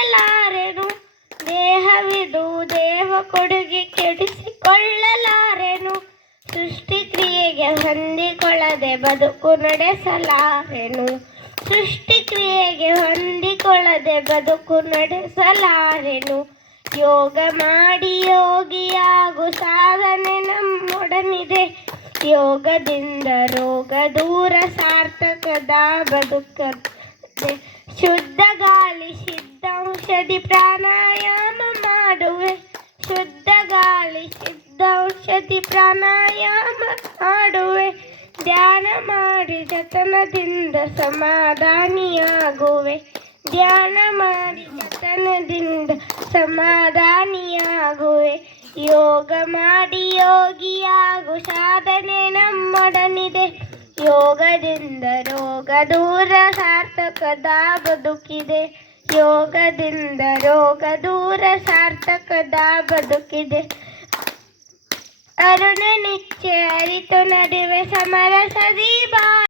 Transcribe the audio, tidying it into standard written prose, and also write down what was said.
ಕೆಡಿಸಿಕೊಳ್ಳಲಾರೆನು. ದೇಹವಿದು ದೇವ ಕೊಡುಗೆ ಕೆಡಿಸಿಕೊಳ್ಳಲಾರೆನು. ಸೃಷ್ಟಿಕ್ರಿಯೆಗೆ ಹೊಂದಿಕೊಳ್ಳದೆ ಬದುಕು ನಡೆಸಲಾರೆನು. ಸೃಷ್ಟಿಕ್ರಿಯೆಗೆ ಹೊಂದಿಕೊಳ್ಳದೆ ಬದುಕು ನಡೆಸಲಾರೆನು. ಯೋಗ ಮಾಡಿ ಯೋಗಿಯಾಗು ಸಾಧನೆ ನಮ್ಮೊಡನಿದೆ. ಯೋಗದಿಂದ ರೋಗ ದೂರ ಸಾರ್ಥಕದ ಬದುಕದೆ. ಶುದ್ಧ ಗಾಳಿ ಸಿದ್ಧೌಷಧಿ ಪ್ರಾಣಾಯಾಮ ಮಾಡುವೆ. ಶುದ್ಧ ಗಾಳಿ ಸಿದ್ಧೌಷಧಿ ಪ್ರಾಣಾಯಾಮ ಮಾಡುವೆ. ಧ್ಯಾನ ಮಾಡಿ ಜತನದಿಂದ ಸಮಾಧಾನಿಯಾಗುವೆ. ಧ್ಯಾನ ಮಾಡಿ ಜತನದಿಂದ ಸಮಾಧಾನಿಯಾಗುವೆ. ಯೋಗ ಮಾಡಿ ಯೋಗಿಯಾಗು ಸಾಧನೆ ನಮ್ಮೊಡನಿದೆ. ಯೋಗದಿಂದ ರೋಗ ದೂರ ಸಾರ್ಥಕದ ಬದುಕಿದೆ. ಯೋಗದಿಂದ ರೋಗ ದೂರ ಸಾರ್ಥಕದ ಬದುಕಿದೆ. ಅರುಣ ನಿಚ್ಚೆ ಅರಿತು ನಡುವೆ ಸಮರ